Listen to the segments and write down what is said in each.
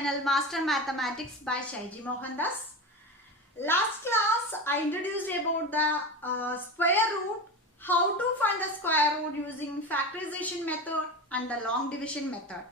channel Master Mathematics by Shaiji Mohandas. Last class I introduced about the square root, how to find the square root using factorization method and the long division method.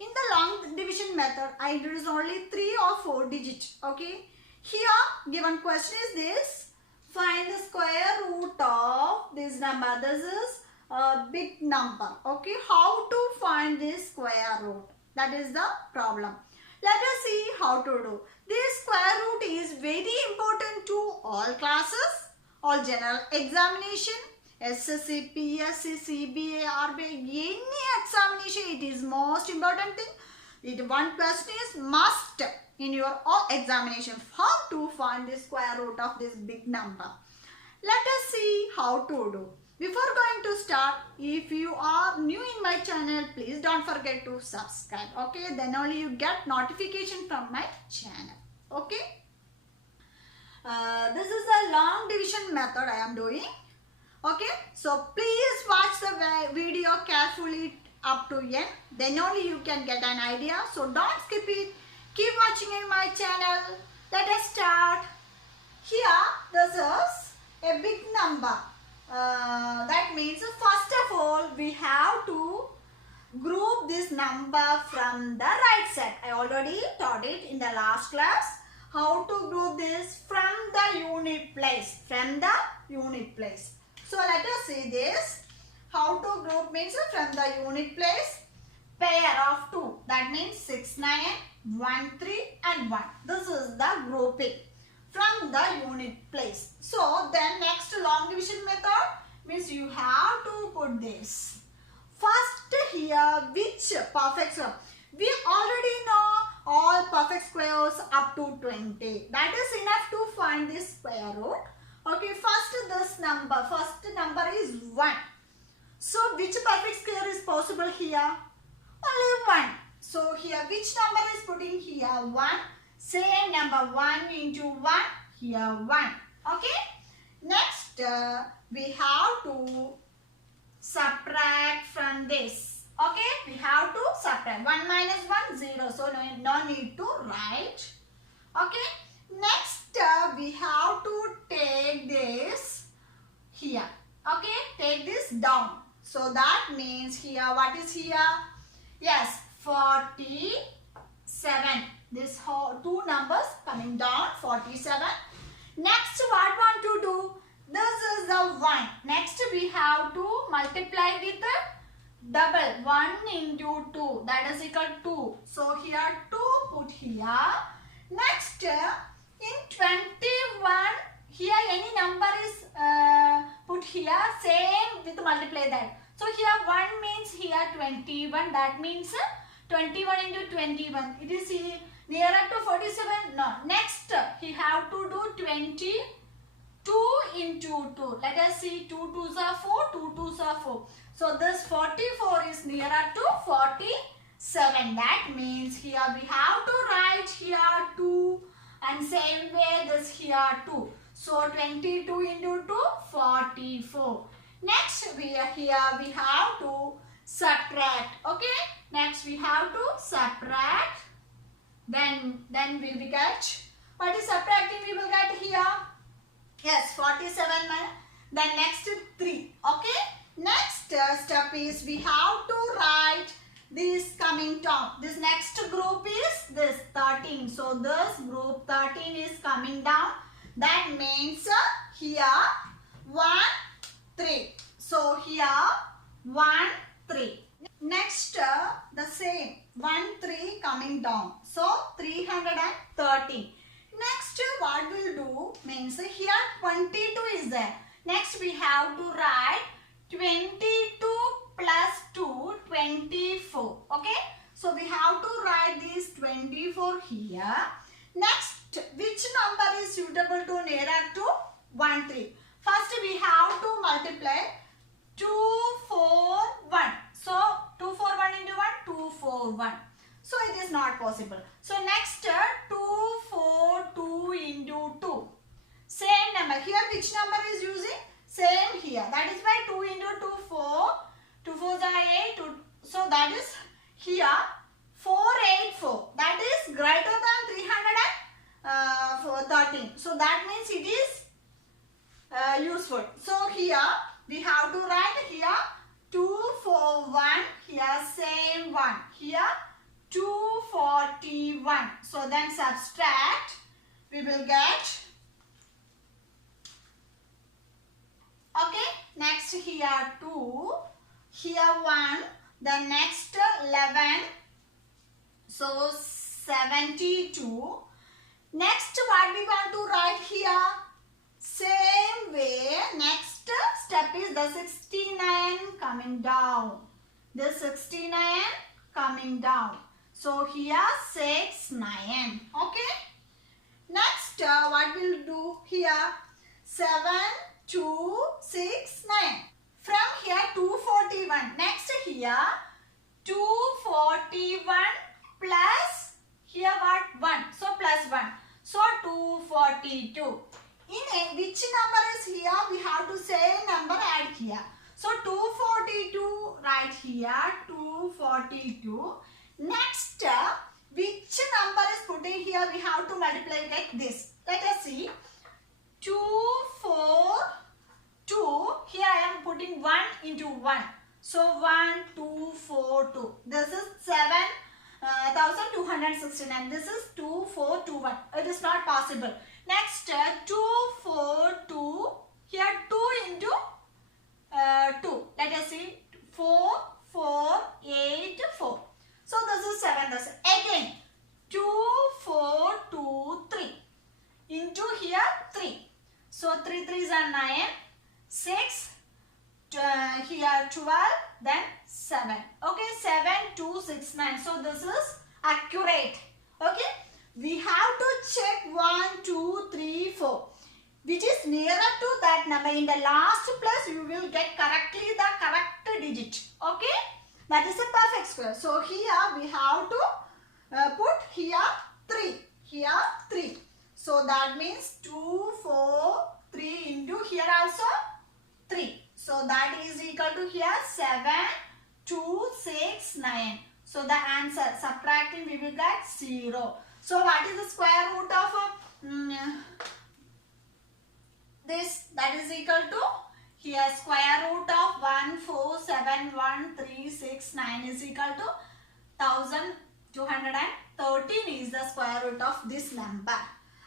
In the long division method I introduced only 3 or 4 digits. Okay. Here given question is this: find the square root of this number. This is a big number. Okay. How to find this square root? That is the problem. Let us see how to do. This square root is very important to all classes, all general examination, SSC, PSC, CBA, RBI, any examination. It is most important thing. One question is must in your all examination. How to find the square root of this big number? Let us see how to do. Before going to start, if you are new in my channel, please don't forget to subscribe. Okay, then only you get notification from my channel. Okay. This is the long division method I am doing. Okay, so please watch the video carefully up to end. Then only you can get an idea. So don't skip it. Keep watching in my channel. Let us start. Here, this is a big number. That means first of all we have to group this number from the right side. I already taught it in the last class. How to group this from the unit place. From the unit place. So let us see this. How to group means from the unit place. Pair of 2. That means 6, 9, 1, 3 and 1. This is the grouping from the unit place. So then next long division method means you have to put this. First here which perfect square? We already know all perfect squares up to 20. That is enough to find this square root. Okay, first this number. First number is 1. So which perfect square is possible here? Only 1. So here which number is putting here? 1. Same number 1 into 1, here 1. Okay. Next we have to subtract from this. Okay. We have to subtract. 1 minus 1, 0. So no need to write. Okay. Next we have to take this here. Okay. Take this down. So that means here what is here? Yes, 47. This whole two numbers coming down, 47. Next what want to do? This is the 1. Next we have to multiply with the double. 1 into 2. That is equal to 2. So here 2 put here. Next in 21 here any number is put here. Same with multiply that. So here 1 means here 21. That means 21 into 21. It is nearer to 47. No. Next he have to do 22 into 2. Let us see. 2 2s are 4. 2 2s are 4. So this 44 is nearer to 47. That means here we have to write here 2 and same way this here 2. So 22 into 2, 44. Next we have to subtract. Okay. Next we have to subtract. Then we will get, what is subtracting we will get here? Yes, 47 minus. Then next 3. Okay. Next step is we have to write this coming down. This next group is this 13. So this group 13 is coming down. That means here 1, 3. So here 1, 3. Next the same 1, 3 coming down. So 313. Next what we'll do means here 22 is there. Next we have to write 22 plus 2, 24. Okay. So we have to write this 24 here. Next which number is suitable to nearer to 1, 3? First we have to multiply 2, 4, 1. So 2, 4, 1 into 1, 2, 4, 1. So it is not possible. So next 2, 4, 2 into 2. Same number. Here which number is using? Same here. That is why 2 into 2, 4. 2 4s are 8. So that is here 484. That is greater than 313. So that means it is useful. So here we have to write here 241. Here same one. Here 241. So then subtract. We will get. Okay. Next here 2. Here 1. The next 11. So 72. Next what we want to write here? Same way. Next step is the 69 coming down. The 69 coming down. So here 6, 9. Okay. Next what we'll do here? 7, 2, 6, 9. From here 241. Next here 241 plus here what? 1. So plus 1. So 242. In which number is here? We have to say number add here. So 242 right here. 242. Next which number is putting here? We have to multiply like this. Let us see. 2, 4, 2. Here I am putting 1 into 1. So 1, 2, 4, 2. This is 7,269. This is 2, 4, 2, 1. It is not possible. Next 2, 4, 2. Here 2 into 2. Let us see. 4, 4, 8, 4. So this is 7. This is again 2, 4, 2, 3. Into here 3. So 3 3s are 9. 6. Here 12, then 7. Okay, 7, 2, 6, 9. So this is accurate. Okay, we have to check 1, 2, 3, 4. Which is nearer to that number. In the last place, you will get correctly the correct digit. Okay, that is a perfect square. So here we have to put here 3. Here 3. So that means 2, 4, 3 into here also 3. So that is equal to here 7, 2, 6, 9. So the answer subtracting we will get 0. So what is the square root of this? That is equal to here square root of 1, 4, 7, 1, 3, 6, 9 is equal to 1213 is the square root of this number.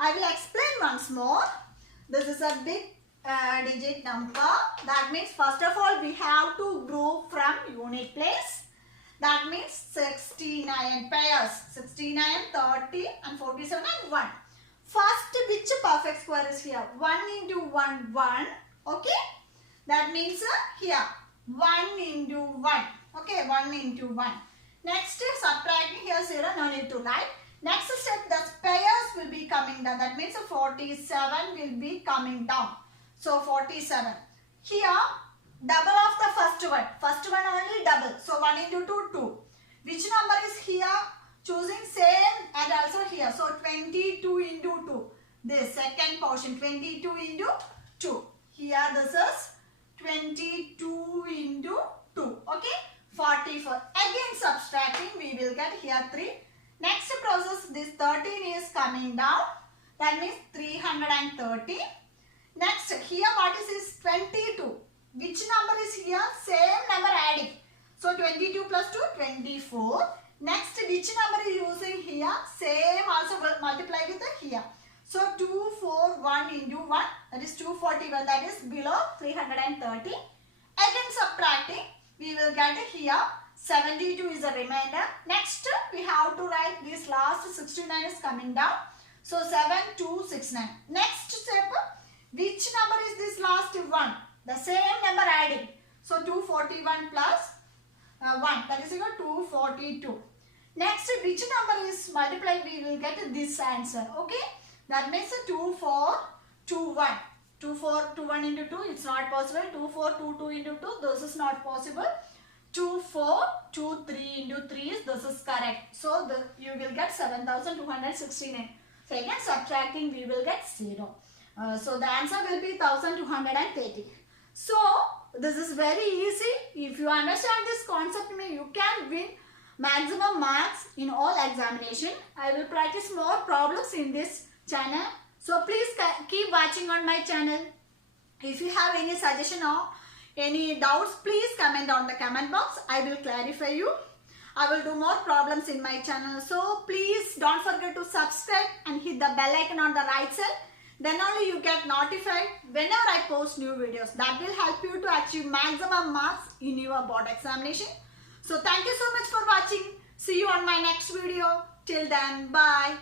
I will explain once more. This is a big digit number. That means first of all we have to group from unit place. That means 69 pairs. 69, 30 and 47 and 1. First which perfect square is here? 1 into 1, 1. Okay. That means here 1 into 1. Okay, 1 into 1. Next subtracting here 0, no need to write. Next step the pairs will be coming down. That means 47 will be coming down. So 47. Here double of the first one. First one only double. So 1 into 2, 2. Which number is here? Choosing same and also here. So 22 into 2. This second portion 22 into 2. Here this is 22 into 2. Okay. 44. Again subtracting we will get here 3. Next process this 13 is coming down. That means 330. Next here what is this 22. Which number is here? Same number adding. So 22 plus 2 24. Next which number is using here? Same also multiply with the here. So 241 into 1 that is 241 that is below 330. Again subtracting we will get here 72 is a remainder. Next we have to write this last 69 is coming down. So 7269. Next step which number is this last one? The same number adding. So 241 plus 1 that is equal to 242. Next which number is multiplied we will get this answer. Okay. That means 2421. 2421 into 2 it's not possible. 2422 into 2 this is not possible. 2423 into 3 is this is correct. So you will get 7269. So again subtracting we will get 0. So the answer will be 1230. So this is very easy. If you understand this concept, you can win maximum marks in all examination. I will practice more problems in this channel. So please keep watching on my channel. If you have any suggestion or any doubts, please comment on the comment box. I will clarify you. I will do more problems in my channel. So please don't forget to subscribe and hit the bell icon on the right side. Then only you get notified whenever I post new videos. That will help you to achieve maximum marks in your board examination. So thank you so much for watching. See you on my next video. Till then, bye.